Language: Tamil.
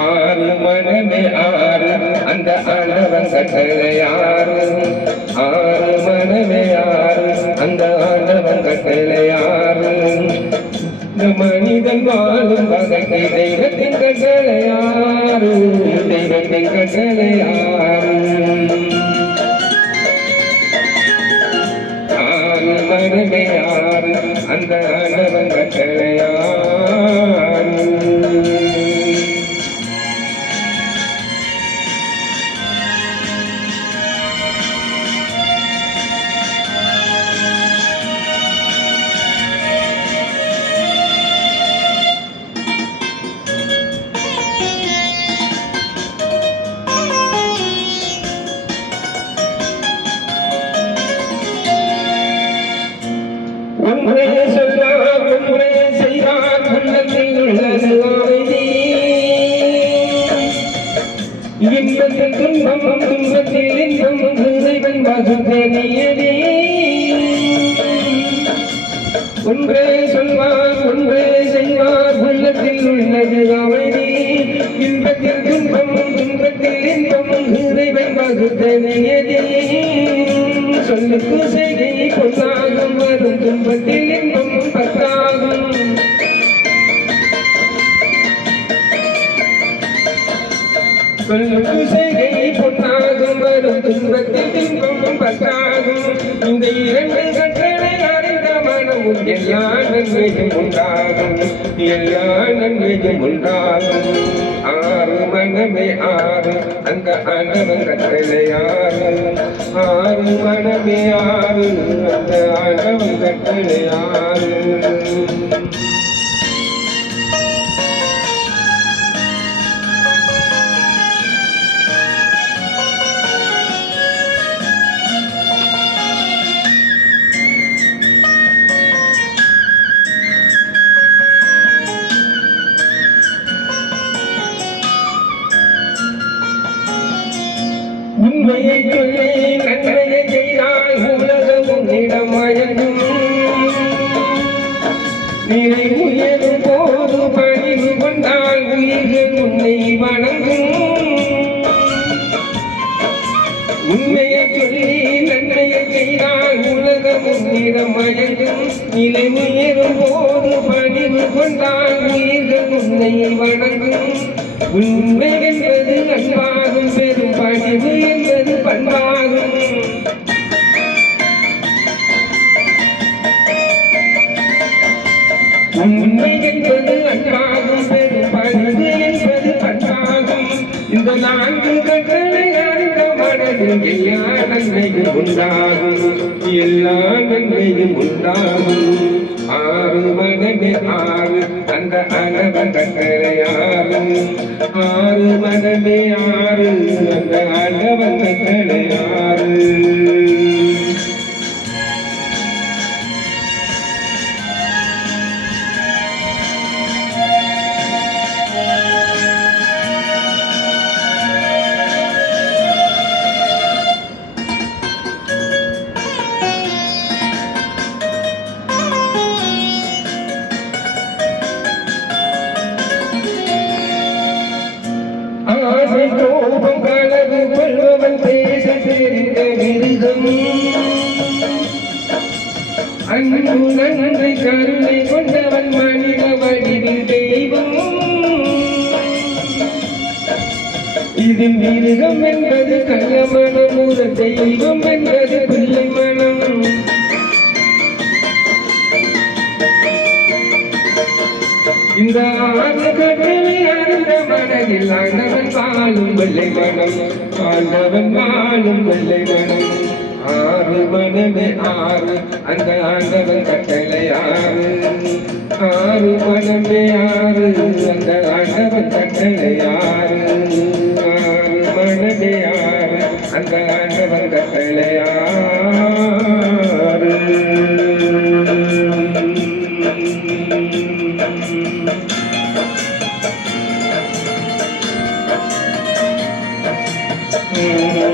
ஆறு மனமே ஆறு அந்த ஆண்டவன் கட்டளை ஆறு. ஆறு மனமே ஆறு அந்த ஆண்டவன் கட்டளை ஆறு. இந்த மனிதன் வாழும் வகைக்கு தெய்வத்தின் கட்டளை ஆறு. தெய்வத்தின் கட்டளை ஆறு. ஆறு மனமே ஆறு அந்த ஆண்டவன் கட்டளை ஆறு. ஒன்றே சொல்லார் ஒன்றே செய்வார் உள்ளத்தில் உள்ளது அமைதி. இன்பத்தில் துன்பம் துன்பத்தில் இன்பம் இறைவன் பகுத்தனியதே. ஒன்றே சொல்வார் ஒன்றே செய்வார் உள்ளத்தில் உள்ளது அமைதி. இன்பத்தில் துன்பம் துன்பத்தில் இன்பம் இறைவன் பகுத்தனியதே. சொல்லுக்கு செய்கை பொன்னாகும் வரும் துன்பத்தில் இன்பம் பத்தாகும். சொல்லுக்கு செய்கை பொன்னாகும் வரும் துன்பத்தில் இன்பம் பத்தாகும். இந்த இரண்டு கட்டளை அறிந்த மனமும் எல்லா நன்மையும் உண்டாகும். எல்லா நன்மையும் உண்டாகும். ஆறு மனமே ஆறு அந்த ஆண்டவன் கட்டளை ஆறு. ஆறு மனமே ஆறு அந்த ஆண்டவன் கட்டளை ஆறு. உண்மையை சொல்லி நன்மையை செய்தால் உலகம் உன்னிடம் மயங்கும். நிறை உயரும் போது பணிவு கொண்டால் உயிர்கள் உன்னை வணங்கும். உண்மையை சொல்லி நன்மையை செய்தால் உலகம் உன்னிடம் மயங்கும். நிலை உயரும் போது பணிவு கொண்டால் உயிர்கள் உன்னை வணங்கும். உண்மை என்பது அன்பாகும் பெரும் பணிவு என்பது பண்பாகும். உண்மை என்பது அன்பாகும் பெரும் பணிவு என்பது பண்பாகும். இந்த நான்கு கட்டளை அறிந்த மனதில் எல்லா நன்மையும் உண்டாகும். எல்லா நன்மையும் உண்டாகும். ஆறு மனமே ஆறு அந்த ஆண்டவன் கட்டளை ஆறு. ஆறு மனமே ஆறு அந்த ஆண்டவன் கட்டளை ஆறு. ஆசை கோபம் களவு கொள்பவன் பேச தெரிந்த மிருகம். அன்பு நன்றி கருணை கொண்டவன் மனித வடிவில் தெய்வம். இதில் மிருகம் என்பது கள்ள மனம். ஒரு தெய்வம் என்பது பிள்ளை மனம். இந்த ஆறு கட்டளை அறிந்த மனதில் ஆண்டவன் வாழும் வெள்ளை மனம். ஆண்டவன் வாழும் வெள்ளை மனம். ஆறு மனமே ஆறு அந்த ஆண்டவன் கட்டளை ஆறு. ஆறு மனமே ஆறு அந்த ஆண்டவன் கட்டளை ஆறு. ஆறு மனமே ஆறு அந்த ஆண்டவன் கட்டளை ஆறு. Mm-hmm.